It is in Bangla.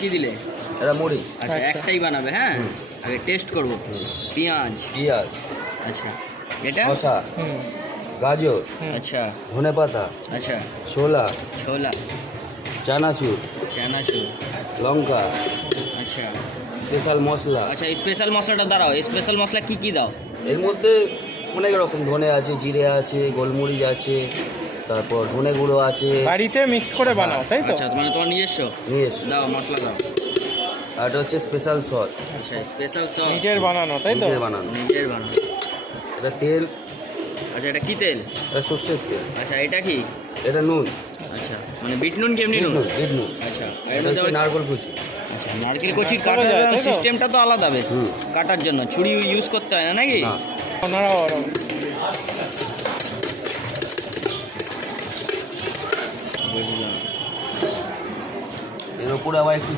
কি দিলে? এটা মুড়ি। আচ্ছা, একটাই বানাবে। হ্যাঁ, আগে টেস্ট করব। পেঁয়াজ, আচ্ছা, এটা শসা, গাজর, আচ্ছা, ধনেপাতা, আচ্ছা, ছোলা, ছোলা, চানাচুর, চানাচুর, লঙ্কা, আচ্ছা, স্পেশাল মশলা। আচ্ছা, স্পেশাল মশলাটা দাঁড়াও, স্পেশাল মশলা কি কি দাও? এর মধ্যে অনেক রকম ধনে আছে, জিরে আছে, গোলমরিচ আছে, তারপর ধনে গুঁড়ো আছে। বাড়িতে মিক্স করে বানাও, তাই তো? আচ্ছা, মানে তোমার নিজস্ব? দাও, মশলা দাও। আর এটা হচ্ছে স্পেশাল সস। আচ্ছা, স্পেশাল সস নিজের বানানো, তাই তো? নিজের বানানো। নিজের বানানো। এটা তেল। আচ্ছা, এটা কি তেল? এটা সর্ষের তেল। আচ্ছা, এটা কি? এটা নুন। আচ্ছা, মানে বিট নুন কি এমনি নুন? বিট নুন। আচ্ছা, এটা হচ্ছে নারকেল কুচি। আচ্ছা, নারকেল কুচি করা যায়, কাটার তাই তো? সিস্টেমটা তো আলাদা বেশ। কাটার জন্য ছুরি ইউজ করতে হয় না নাকি? না। বুঝলাম। এর উপরে আবার একটু